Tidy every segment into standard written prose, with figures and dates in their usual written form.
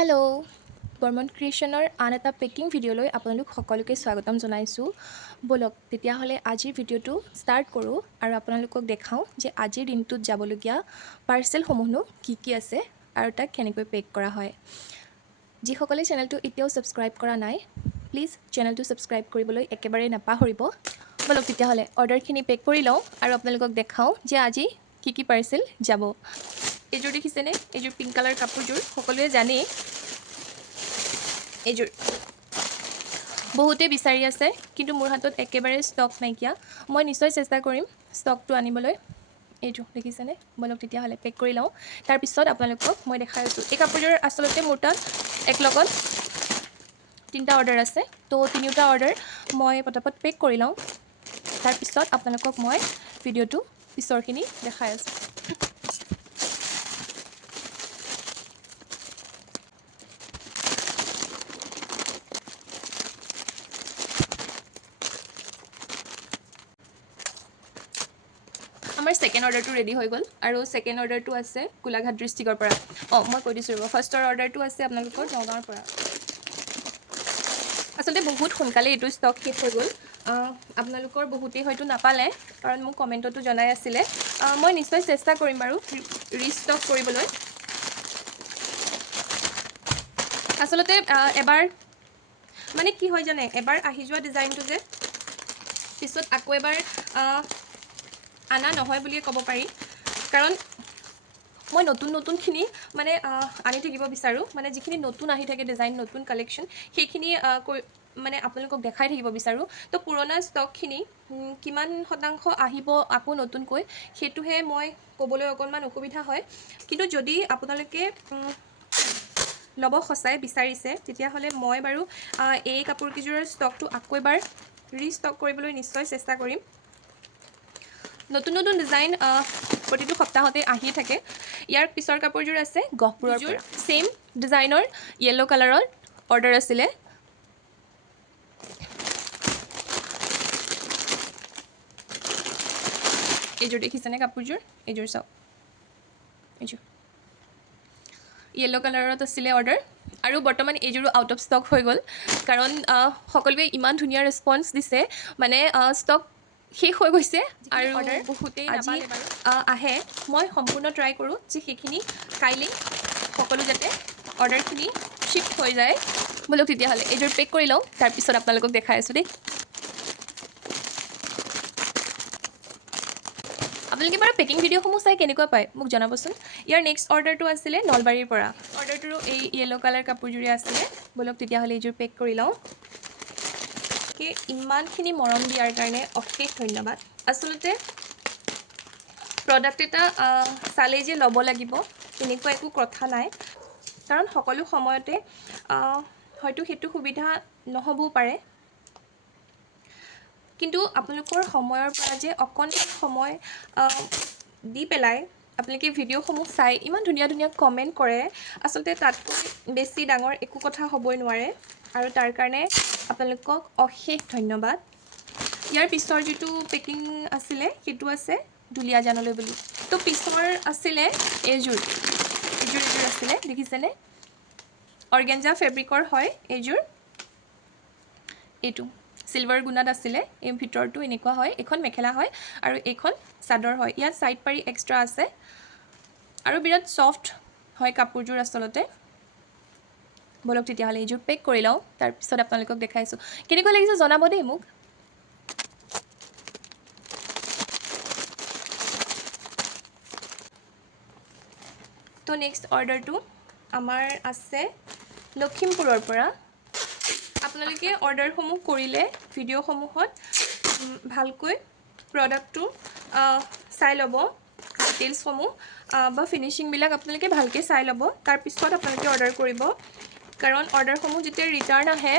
Hello', Barman ক্ৰিয়েশ্যনৰ আন এটা packing ভিডিঅ'লৈ আপোনালোক সকলোকে স্বাগতম জনাইছোঁ। ব'লক তেতিয়াহ'লে আজিৰ ভিডিঅ'টো ষ্টাৰ্ট কৰোঁ আৰু আপোনালোকক দেখাওঁ যে আজিৰ দিনটোত যাবলগীয়া পাৰ্চেলসমূহনো কি আছে আৰু তাক কেনেকৈ পেক কৰা হয়। যিসকলে চেনেলটো এতিয়াও ছাবস্ক্ৰাইব কৰা নাই, প্লিজ চেনেলটো ছাবস্ক্ৰাইব কৰিবলৈ একেবাৰে নাপাহৰিব। ব'লক তেতিয়াহ'লে অৰ্ডাৰখিনি পেক কৰি লওঁ আৰু আপোনালোকক দেখাওঁ যে আজি কি পাৰ্চেল যাব। এইযোৰ দেখিছেনে? এইযোৰ পিংক কালাৰ কাপোৰযোৰ সকলোৱে জানেই। এইযোৰ বহুতে বিচাৰি আছে, কিন্তু মোৰ হাতত একেবাৰে ষ্টক নাইকিয়া। মই নিশ্চয় চেষ্টা কৰিম ষ্টকটো আনিবলৈ। এইটো দেখিছেনে? ব'লক তেতিয়াহ'লে পেক কৰি লওঁ। তাৰপিছত আপোনালোকক মই দেখাই আছোঁ। এই কাপোৰযোৰ আচলতে মোৰ তাত একলগত 3টা অৰ্ডাৰ আছে, তো 3টা অৰ্ডাৰ মই পটাপট পেক কৰি লওঁ। তাৰপিছত আপোনালোকক মই ভিডিঅ'টো পিছৰখিনি দেখাই আছোঁ। আমাৰ ছেকেণ্ড অৰ্ডাৰটো ৰেডি হৈ গ'ল আৰু ছেকেণ্ড অৰ্ডাৰটো আছে গোলাঘাট ডিষ্ট্ৰিক্টৰ পৰা। মই কৈ দিছোঁ ৰ'ব, ফাৰ্ষ্টৰ অৰ্ডাৰটো আছে আপোনালোকৰ নগাঁৱৰ পৰা। আচলতে বহুত সোনকালে এইটো ষ্টক শেষ হৈ গ'ল। আপোনালোকৰ বহুতেই হয়তো নাপালে, কাৰণ মোক কমেণ্টতো জনাই আছিলে। মই নিশ্চয় চেষ্টা কৰিম বাৰু ৰিষ্টক কৰিবলৈ। আচলতে এবাৰ মানে কি হয় জানে, এবাৰ আহি যোৱা ডিজাইনটো যে পিছত আকৌ এবাৰ আনা নহয় বুলিয়ে ক'ব পাৰি, কাৰণ মই নতুনখিনি মানে আনি থাকিব বিচাৰোঁ। মানে যিখিনি নতুন আহি থাকে ডিজাইন, নতুন কালেকশ্যন, সেইখিনি মানে আপোনালোকক দেখাই থাকিব বিচাৰোঁ। তো পুৰণা ষ্টকখিনি কিমান শতাংশ আহিব আকৌ নতুনকৈ, সেইটোহে মই ক'বলৈ অকণমান অসুবিধা হয়। কিন্তু যদি আপোনালোকে ল'ব সঁচাই বিচাৰিছে, তেতিয়াহ'লে মই বাৰু এই কাপোৰকেইযোৰৰ ষ্টকটো আকৌ এবাৰ ৰিষ্টক কৰিবলৈ নিশ্চয় চেষ্টা কৰিম। নতুন ডিজাইন প্ৰতিটো সপ্তাহতে আহি থাকে। ইয়াৰ পিছৰ কাপোৰযোৰ আছে গহপুৰৰ পৰা। ছেইম ডিজাইনৰ য়েল্ল' কালাৰৰ অৰ্ডাৰ আছিলে। এইযোৰ দেখিছেনে কাপোৰযোৰ? এইযোৰ চাওক, এইযোৰ য়েল্ল' কালাৰত আছিলে অৰ্ডাৰ, আৰু বৰ্তমান এইযোৰো আউট অফ ষ্টক হৈ গ'ল, কাৰণ সকলোৱে ইমান ধুনীয়া ৰেছপন্স দিছে, মানে ষ্টক শেষ হৈ গৈছে আৰু বহুতেই আজি আহে। মই সম্পূৰ্ণ ট্ৰাই কৰোঁ যে সেইখিনি কাইলৈ সকলো যাতে অৰ্ডাৰখিনি শ্বিফ্ট হৈ যায়। ব'লক তেতিয়াহ'লে এইযোৰ পেক কৰি লওঁ, তাৰপিছত আপোনালোকক দেখাই আছোঁ দেই। আপোনালোকে বাৰু পেকিং ভিডিঅ'সমূহ চাই কেনেকুৱা পায় মোক জনাবচোন। ইয়াৰ নেক্সট অৰ্ডাৰটো আছিলে নলবাৰীৰ পৰা। অৰ্ডাৰটোৰো এই য়েল্ল' কালাৰ কাপোৰযোৰে আছিলে। ব'লক তেতিয়াহ'লে এইযোৰ পেক কৰি লওঁ। ইমানখিনি মৰম দিয়াৰ কাৰণে অশেষ ধন্যবাদ। আচলতে প্ৰডাক্ট এটা চালেই যে ল'ব লাগিব তেনেকুৱা একো কথা নাই, কাৰণ সকলো সময়তে হয়তো সেইটো সুবিধা নহ'বও পাৰে। কিন্তু আপোনালোকৰ সময়ৰ পৰা যে অকণমান সময় দি পেলাই আপোনালোকে ভিডিঅ'সমূহ চাই ইমান ধুনীয়া কমেণ্ট কৰে, আচলতে তাতকৈ বেছি ডাঙৰ একো কথা হ'বই নোৱাৰে, আৰু তাৰ কাৰণে আপোনালোকক অশেষ ধন্যবাদ। ইয়াৰ পিছৰ যিটো পেকিং আছিলে সেইটো আছে দুলীয়াজানলৈ বুলি। তো পিছৰ আছিলে এইযোৰ আছিলে, দেখিছেনে? অৰ্গেঞ্জা ফেব্ৰিকৰ হয় এইযোৰ। এইটো চিলভাৰ গুণাত আছিলে। এই ভিতৰটো এনেকুৱা হয়, এইখন মেখেলা হয় আৰু এইখন চাদৰ হয়। ইয়াত ছাইড পাৰি এক্সট্ৰা আছে আৰু বিৰাট ছফ্ট হয় কাপোৰযোৰ আচলতে। ব'লক তেতিয়াহ'লে এইযোৰ পেক কৰি লওঁ, তাৰপিছত আপোনালোকক দেখাইছোঁ। কেনেকুৱা লাগিছে জনাব দেই মোক। তো নেক্সট অৰ্ডাৰটো আমাৰ আছে লখিমপুৰৰ পৰা। আপোনালোকে অৰ্ডাৰসমূহ কৰিলে ভিডিঅ'সমূহত ভালকৈ প্ৰডাক্টটো চাই ল'ব, ডিটেইলছসমূহ বা ফিনিচিংবিলাক আপোনালোকে ভালকৈ চাই ল'ব। তাৰপিছত আপোনালোকে অৰ্ডাৰ কৰিব, কাৰণ অৰ্ডাৰসমূহ যেতিয়া ৰিটাৰ্ণ আহে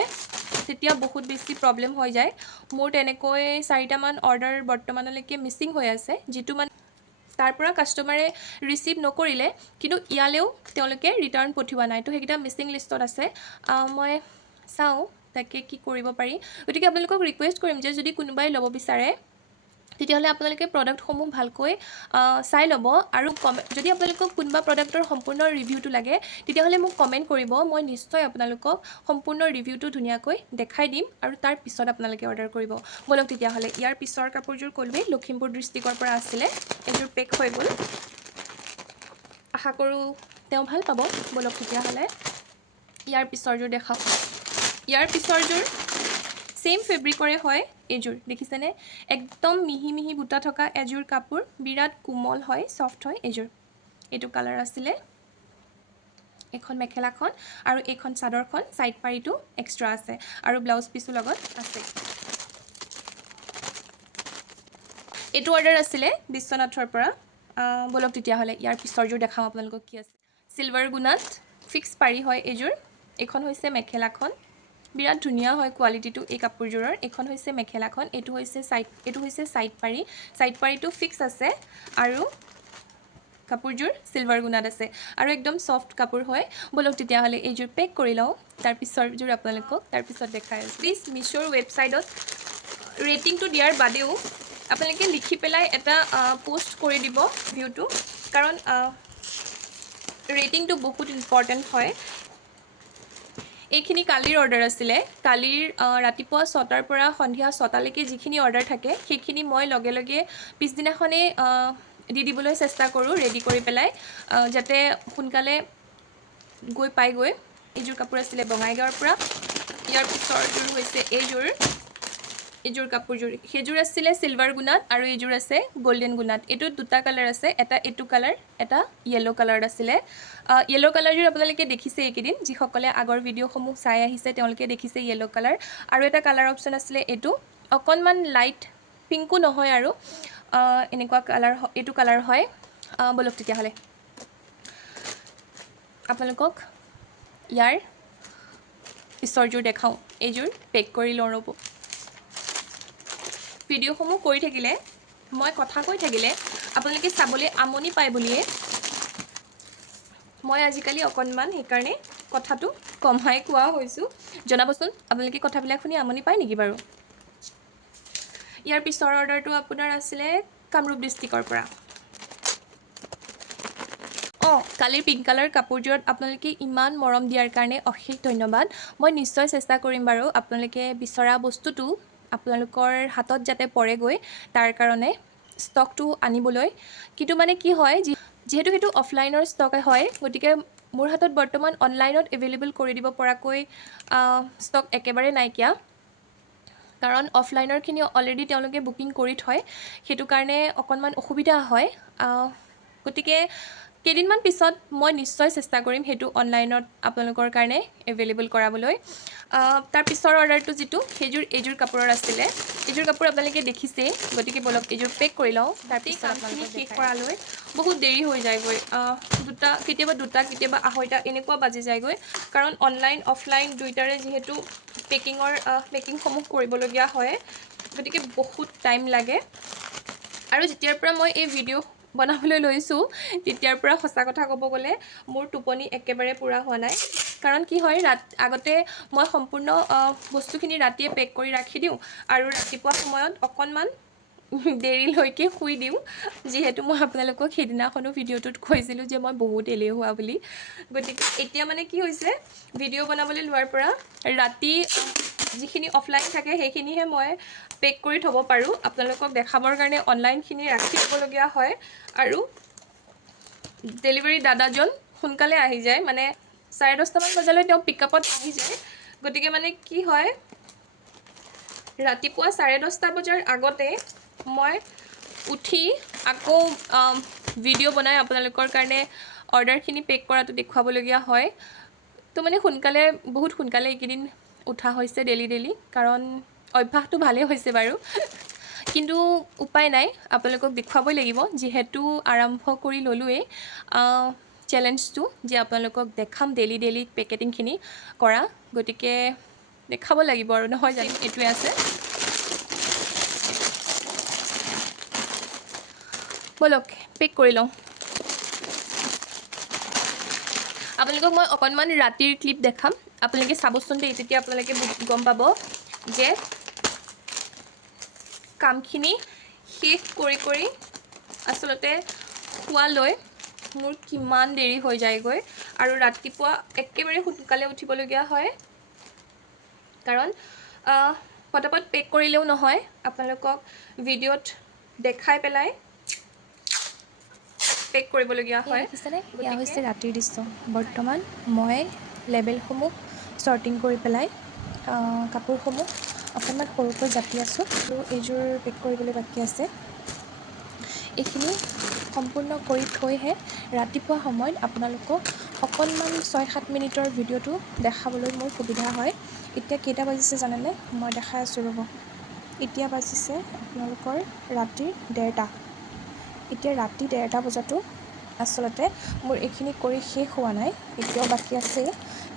তেতিয়া বহুত বেছি প্ৰব্লেম হৈ যায়। মোৰ তেনেকৈ 4টামান অৰ্ডাৰ বৰ্তমানলৈকে মিচিং হৈ আছে, যিটো মানে তাৰ পৰা কাষ্টমাৰে ৰিচিভ নকৰিলে, কিন্তু ইয়ালৈও তেওঁলোকে ৰিটাৰ্ণ পঠিওৱা নাই। তো সেইকেইটা মিচিং লিষ্টত আছে। মই চাওঁ তাকে কি কৰিব পাৰি। গতিকে আপোনালোকক ৰিকুৱেষ্ট কৰিম যে যদি কোনোবাই ল'ব বিচাৰে তেতিয়াহ'লে আপোনালোকে প্ৰডাক্টসমূহ ভালকৈ চাই ল'ব আৰু যদি আপোনালোকক কোনোবা প্ৰডাক্টৰ সম্পূৰ্ণ ৰিভিউটো লাগে তেতিয়াহ'লে মোক কমেণ্ট কৰিব মই নিশ্চয় আপোনালোকক সম্পূৰ্ণ ৰিভিউটো ধুনীয়াকৈ দেখাই দিম আৰু তাৰ পিছত আপোনালোকে অৰ্ডাৰ কৰিব বলক তেতিয়াহ'লে ইয়াৰ পিছৰ কাপোৰযোৰ ক'লোৱেই লখিমপুৰ ডিষ্ট্ৰিক্টৰ পৰা আছিলে এইযোৰ পেক হৈ গ'ল আশা কৰোঁ তেওঁ ভাল পাব বলক তেতিয়াহ'লে ইয়াৰ পিছৰযোৰ দেখাওক ইয়াৰ পিছৰযোৰ সেম ফেব্ৰিকৰে হয় এইযোৰ দেখিছেনে একদম মিহি মিহি বুটা থকা এযোৰ কাপোৰ বিৰাট কোমল হয় সফট হয় এইযোৰ এইটো কালাৰ আছিলে এখন মেখেলাখন আৰু এইখন চাদৰখন সাইড পাৰিটো এক্সট্ৰা আছে আৰু ব্লাউজ পিসো লগত আছে এইটো অৰ্ডাৰ আছিলে বিশ্বনাথৰ পৰা বলক তেতিয়াহ'লে ইয়াৰ পিছৰযোৰ দেখাম আপোনালোকক কি আছে সিলভাৰ গুণাত ফিক্স পাৰি হয় এইযোৰ এখন হৈছে মেখেলাখন বিৰাট ধুনীয়া হয় কোৱালিটিটো এই কাপোৰযোৰৰ এখন হৈছে মেখেলাখন এইটো হৈছে সাইড পাৰিটো ফিক্স আছে আৰু কাপোৰযোৰ সিলভাৰ গুণাত আছে আৰু একদম সফট কাপোৰ হয় বলক তেতিয়াহ'লে এইযোৰ পেক কৰি লওঁ তাৰ পিছৰযোৰ আপোনালোকক তাৰ পিছত দেখাই আছোঁ প্লিজ মিছোৰ ৱেবছাইটত ৰেটিংটো দিয়াৰ বাদেও আপোনালোকে লিখি পেলাই এটা পোষ্ট কৰি দিব ভিউটো কাৰণ ৰেটিংটো বহুত ইম্পৰ্টেণ্ট হয় এইখিনি কালিৰ অৰ্ডাৰ আছিলে কালিৰ ৰাতিপুৱা 6টাৰ পৰা সন্ধিয়া 6টালৈকে যিখিনি অৰ্ডাৰ থাকে সেইখিনি মই লগে লগে পিছদিনাখনে দি দিবলৈ চেষ্টা কৰোঁ ৰেডি কৰি পেলাই যাতে সোনকালে গৈ পাইগৈ এইযোৰ কাপোৰ আছিলে বঙাইগাঁৱৰ পৰা ইয়াৰ পিছৰযোৰ হৈছে এইযোৰ কাপোৰযোৰ সেইযোৰ আছিলে সিলভাৰ গুণাত আৰু এইযোৰ আছে গোল্ডেন গুণাত এইটো দুটা কালাৰ আছে এটা এইটো কালাৰ এটা ইয়েলো কালাৰ আছিলে ইয়েলো কালাৰযোৰ আপোনালোকে দেখিছে এইকেইদিন যিসকলে আগৰ ভিডিঅ'সমূহ চাই আহিছে তেওঁলোকে দেখিছে ইয়েলো কালাৰ আৰু এটা কালাৰ অপশ্যন আছিলে এইটো অকণমান লাইট পিংকো নহয় আৰু এনেকুৱা কালাৰ এইটো কালাৰ হয় বলক তেতিয়াহ'লে আপোনালোকক ইয়াৰ পিছৰযোৰ দেখাওঁ এইযোৰ পেক কৰি লওঁ ৰ'ব ভিডিঅ'সমূহ কৰি থাকিলে মই কথা কৈ থাকিলে আপোনালোকে চাবলৈ আমনি পায় বুলিয়ে মই আজিকালি অকণমান সেইকাৰণে কথাটো কমাই কোৱা হৈছোঁ জনাবচোন আপোনালোকে কথাবিলাক শুনি আমনি পায় নেকি বাৰু ইয়াৰ পিছৰ অৰ্ডাৰটো আপোনাৰ আছিলে কামৰূপ ডিষ্ট্ৰিক্টৰ পৰা কালিৰ পিংক কালাৰ কাপোৰযোৰত আপোনালোকে ইমান মৰম দিয়াৰ কাৰণে অশেষ ধন্যবাদ মই নিশ্চয় চেষ্টা কৰিম বাৰু আপোনালোকে বিচৰা বস্তুটো আপোনালোকৰ হাতত যাতে পৰেগৈ তাৰ কাৰণে ষ্টকটো আনিবলৈ কিন্তু মানে কি হয় যিহেতু সেইটো অফলাইনৰ ষ্টক হয় গতিকে মোৰ হাতত বৰ্তমান অনলাইনত এভেইলেবল কৰি দিব পৰাকৈ ষ্টক একেবাৰে নাইকিয়া কাৰণ অফলাইনৰখিনি অলৰেডি তেওঁলোকে বুকিং কৰি থয় সেইটো কাৰণে অকণমান অসুবিধা হয় গতিকে কেইদিনমান পিছত মই নিশ্চয় চেষ্টা কৰিম সেইটো অনলাইনত আপোনালোকৰ কাৰণে এভেইলেবল কৰাবলৈ তাৰ পিছৰ অৰ্ডাৰটো যিটো এইযোৰ কাপোৰৰ আছিলে এইযোৰ কাপোৰ আপোনালোকে দেখিছেই গতিকে বলক এইযোৰ পেক কৰি লওঁ তাৰপিছত কামখিনি শেষ কৰালৈ বহুত দেৰি হৈ যায়গৈ কেতিয়াবা দুটা কেতিয়াবা আঢ়ৈটা এনেকুৱা বাজি যায়গৈ কাৰণ অনলাইন অফলাইন দুইটাৰে যিহেতু পেকিংসমূহ কৰিবলগীয়া হয় গতিকে বহুত টাইম লাগে আৰু যেতিয়াৰ পৰা মই এই ভিডিঅ' বনাবলৈ লৈছোঁ তেতিয়াৰ পৰা সঁচা কথা ক'ব গ'লে মোৰ টোপনি একেবাৰে পূৰা হোৱা নাই কাৰণ কি হয় আগতে মই সম্পূৰ্ণ বস্তুখিনি ৰাতিয়ে পেক কৰি ৰাখি দিওঁ আৰু ৰাতিপুৱা সময়ত অকণমান দেৰিলৈকে শুই দিওঁ যিহেতু মই আপোনালোকক সেইদিনাখনো ভিডিঅ'টোত কৈছিলোঁ যে মই বহুত এলেহুৱা বুলি গতিকে এতিয়া মানে কি হৈছে ভিডিঅ' বনাবলৈ লোৱাৰ পৰা ৰাতি যিখিনি অফলাইন থাকে সেইখিনিহে মই পেক কৰি থ'ব পাৰোঁ আপোনালোকক দেখাবৰ কাৰণে অনলাইনখিনি ৰাখি থ'বলগীয়া হয় আৰু ডেলিভাৰী দাদাজন সোনকালে আহি যায় মানে 10:30মান বজালৈ তেওঁ পিকআপত আহি যায় গতিকে মানে কি হয় ৰাতিপুৱা 10:30 বজাৰ আগতে মই উঠি আকৌ ভিডিঅ' বনাই আপোনালোকৰ কাৰণে অৰ্ডাৰখিনি পেক কৰাটো দেখুৱাবলগীয়া হয় তো মানে বহুত সোনকালে এইকেইদিন উঠা হৈছে ডেইলি কাৰণ অভ্যাসটো ভালেই হৈছে বাৰু কিন্তু উপায় নাই আপোনালোকক দেখুৱাবই লাগিব যিহেতু আৰম্ভ কৰি ল'লোৱেই চেলেঞ্জটো যে আপোনালোকক দেখাম ডেইলি পেকেটিংখিনি কৰা গতিকে দেখাব লাগিব আৰু নহয় জানো এইটোৱে আছে বলক পেক কৰি লওঁ আপোনালোকক মই অকণমান ৰাতিৰ ক্লিপ দেখাম আপোনালোকে চাবচোন দেই তেতিয়া আপোনালোকে গম পাব যে কামখিনি শেষ কৰি আচলতে শুৱালৈ মোৰ কিমান দেৰি হৈ যায়গৈ আৰু ৰাতিপুৱা একেবাৰে সোনকালে উঠিবলগীয়া হয় কাৰণ পটাপট পেক কৰিলেও নহয় আপোনালোকক ভিডিঅ'ত দেখাই পেলাই পেক কৰিবলগীয়া হয় দেখিছেনে এয়া হৈছে ৰাতিৰ দৃশ্য বৰ্তমান মই লেবেলসমূহ ছৰ্টিং কৰি পেলাই কাপোৰসমূহ অকণমান সৰুকৈ জাপি আছোঁ আৰু এইযোৰ পেক কৰিবলৈ বাকী আছে এইখিনি সম্পূৰ্ণ কৰি থৈহে ৰাতিপুৱা সময়ত আপোনালোকক অকণমান 6-7 মিনিটৰ ভিডিঅ'টো দেখাবলৈ মোৰ সুবিধা হয় এতিয়া কেইটা বাজিছে জানেনে মই দেখাই আছোঁ ৰ'ব এতিয়া বাজিছে আপোনালোকৰ ৰাতিৰ 1:30 এতিয়া ৰাতি 1:30 বজাতো আচলতে মোৰ এইখিনি কৰি শেষ হোৱা নাই এতিয়াও বাকী আছে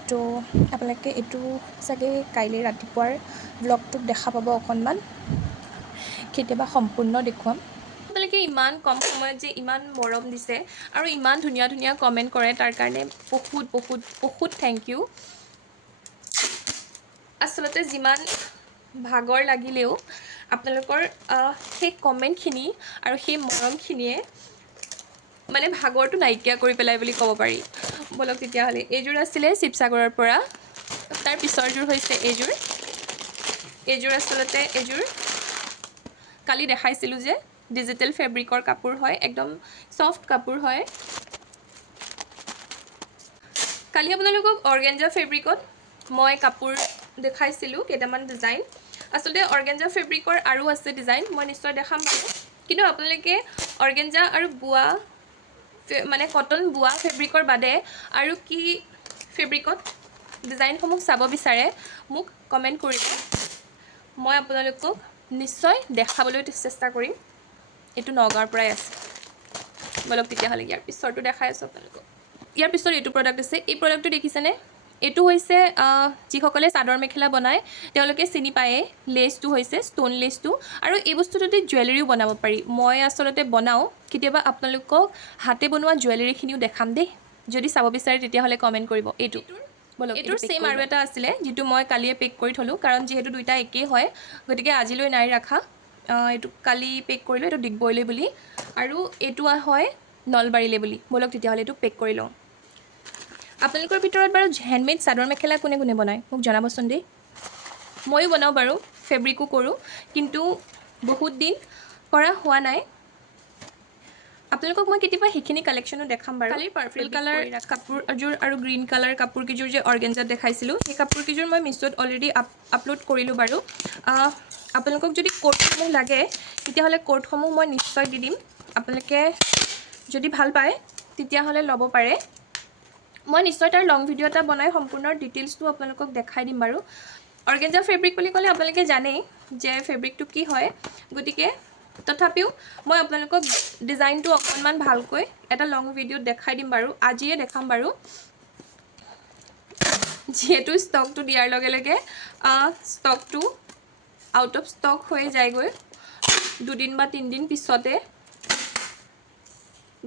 তো আপোনালোকে এইটো চাগে কাইলৈ ৰাতিপুৱাৰ ব্লগটোত দেখা পাব অকণমান কেতিয়াবা সম্পূৰ্ণ দেখুৱাম আপোনালোকে ইমান কম সময়ত যে ইমান মৰম দিছে আৰু ইমান ধুনীয়া ধুনীয়া কমেণ্ট কৰে তাৰ কাৰণে বহুত বহুত বহুত থেংক ইউ আচলতে যিমান ভাগৰ লাগিলেও আপোনালোকৰ সেই কমেণ্টখিনি আৰু সেই মৰমখিনিয়ে মানে ভাগৰটো নাইকিয়া কৰি পেলাই বুলি ক'ব পাৰি বলক তেতিয়াহ'লে এইযোৰ আছিলে শিৱসাগৰৰ পৰা তাৰ পিছৰযোৰ হৈছে এইযোৰ আচলতে এইযোৰ কালি দেখাইছিলোঁ যে ডিজিটেল ফেব্ৰিকৰ কাপোৰ হয় একদম সফ্ট কাপোৰ হয় কালি আপোনালোকক অৰ্গেঞ্জা ফেব্ৰিকত মই কাপোৰ দেখাইছিলোঁ কেইটামান ডিজাইন আচলতে অৰ্গেঞ্জা ফেব্ৰিকৰ আৰু আছে ডিজাইন মই নিশ্চয় দেখাম বাৰু কিন্তু আপোনালোকে অৰ্গেঞ্জা আৰু বোৱা মানে কটন বোৱা ফেব্ৰিকৰ বাদে আৰু কি ফেব্ৰিকত ডিজাইনসমূহ চাব বিচাৰে মোক কমেণ্ট কৰিব মই আপোনালোকক নিশ্চয় দেখাবলৈ চেষ্টা কৰিম এইটো নগাঁৱৰ পৰাই আছে বলক তেতিয়াহ'লে ইয়াৰ পিছৰটো দেখাই আছোঁ আপোনালোকক ইয়াৰ পিছত এইটো প্ৰডাক্ট আছে এই প্ৰডাক্টটো দেখিছেনে এইটো হৈছে যিসকলে চাদৰ মেখেলা বনায় তেওঁলোকে চিনি পায়ে লেচটো হৈছে ষ্ট'ন লেচটো আৰু এই বস্তুটোতে জুৱেলাৰীও বনাব পাৰি মই আচলতে বনাওঁ কেতিয়াবা আপোনালোকক হাতে বনোৱা জুৱেলাৰীখিনিও দেখাম দেই যদি চাব বিচাৰে তেতিয়াহ'লে কমেণ্ট কৰিব এইটো বলক এইটোৰ ছেম আৰু এটা আছিলে যিটো মই কালিয়ে পেক কৰি থ'লোঁ কাৰণ যিহেতু দুইটা একেই হয় গতিকে আজিলৈ নাই ৰাখা এইটো কালি পেক কৰিলোঁ এইটো ডিগবৈলৈ বুলি আৰু এইটো হয় নলবাৰীলৈ বুলি বলক তেতিয়াহ'লে এইটো পেক কৰি লওঁ আপোনালোকৰ ভিতৰত বাৰু হেণ্ডমেড চাদৰ মেখেলা কোনে কোনে বনায় মোক জনাবচোন দেই ময়ো বনাওঁ বাৰু ফেব্ৰিকো কৰোঁ কিন্তু বহুত দিন কৰা হোৱা নাই আপোনালোকক মই কেতিয়াবা সেইখিনি কালেকশ্যনো দেখাম বাৰু কালিৰ পাৰ্পল কালাৰ কাপোৰযোৰ আৰু গ্ৰীণ কালাৰ কাপোৰকেইযোৰ যে অৰ্গেঞ্জাত দেখাইছিলোঁ সেই কাপোৰকেইযোৰ মই মিছত অলৰেডি আপলোড কৰিলোঁ বাৰু আপোনালোকক যদি কোডসমূহ লাগে তেতিয়াহ'লে কোডসমূহ মই নিশ্চয় দি দিম আপোনালোকে যদি ভাল পায় তেতিয়াহ'লে ল'ব পাৰে মই নিশ্চয় তাৰ লং ভিডিঅ' এটা বনাই সম্পূৰ্ণ ডিটেইলছটো আপোনালোকক দেখাই দিম বাৰু অৰ্গেঞ্জা ফেব্ৰিক বুলি ক'লে আপোনালোকে জানেই যে ফেব্ৰিকটো কি হয় গতিকে তথাপিও মই আপোনালোকক ডিজাইনটো অকণমান ভালকৈ এটা লং ভিডিঅ'ত দেখাই দিম বাৰু আজিয়ে দেখাম বাৰু যিহেতু ষ্টকটো দিয়াৰ লগে লগে ষ্টকটো আউট অফ ষ্টক হৈ যায়গৈ 2 দিন বা 3 দিন পিছতে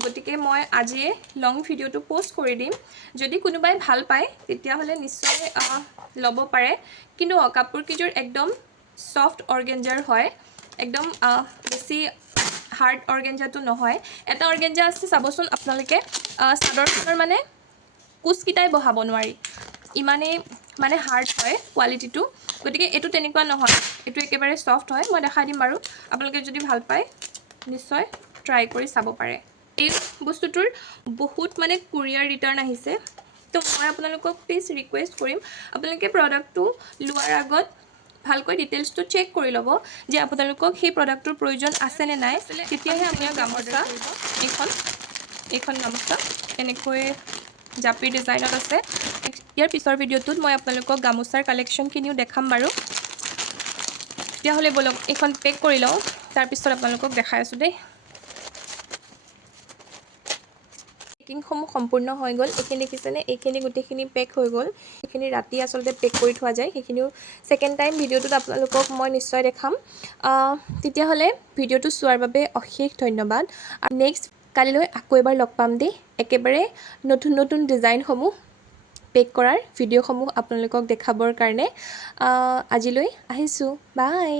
গতিকে মই আজিয়ে লং ভিডিঅ'টো পোষ্ট কৰি দিম যদি কোনোবাই ভাল পায় তেতিয়াহ'লে নিশ্চয় ল'ব পাৰে কিন্তু কাপোৰকেইযোৰ একদম সফ্ট অৰ্গেঞ্জাৰ হয় একদম বেছি হাৰ্ড অৰ্গেঞ্জাটো নহয় এটা অৰ্গেঞ্জা আছে চাবচোন আপোনালোকে চাদৰখনৰ মানে কুচকিটাই বহাব নোৱাৰি ইমানেই মানে হাৰ্ড হয় কোৱালিটিটো গতিকে এইটো তেনেকুৱা নহয় এইটো একেবাৰে সফ্ট হয় মই দেখাই দিম বাৰু আপোনালোকে যদি ভাল পায় নিশ্চয় ট্ৰাই কৰি চাব পাৰে এই বস্তুটোৰ বহুত মানে কুৰিয়াৰ ৰিটাৰ্ণ আহিছে তো মই আপোনালোকক প্লিজ ৰিকুৱেষ্ট কৰিম আপোনালোকে প্ৰডাক্টটো লোৱাৰ আগত ভালকৈ ডিটেইলছটো চেক কৰি ল'ব যে আপোনালোকক সেই প্ৰডাক্টটোৰ প্ৰয়োজন আছে নে নাই তেতিয়াহে আপুনি গামোচা এইখন গামোচা এনেকৈ জাপি ডিজাইনত আছে ইয়াৰ পিছৰ ভিডিঅ'টোত মই আপোনালোকক গামোচাৰ কালেকশ্যনখিনিও দেখাম বাৰু তেতিয়াহ'লে বলক এইখন পেক কৰি লওঁ তাৰপিছত আপোনালোকক দেখাই আছোঁ দেই পেকিংসমূহ সম্পূৰ্ণ হৈ গ'ল এইখিনি দেখিছেনে এইখিনি গোটেইখিনি পেক হৈ গ'ল এইখিনি ৰাতি আচলতে পেক কৰি থোৱা যায় সেইখিনিও ছেকেণ্ড টাইম ভিডিঅ'টোত আপোনালোকক মই নিশ্চয় দেখাম তেতিয়াহ'লে ভিডিঅ'টো চোৱাৰ বাবে অশেষ ধন্যবাদ আৰু নেক্সট কালিলৈ আকৌ এবাৰ লগ পাম দেই একেবাৰে নতুন নতুন ডিজাইনসমূহ পেক কৰাৰ ভিডিঅ'সমূহ আপোনালোকক দেখাবৰ কাৰণে আজিলৈ আহিছোঁ বাই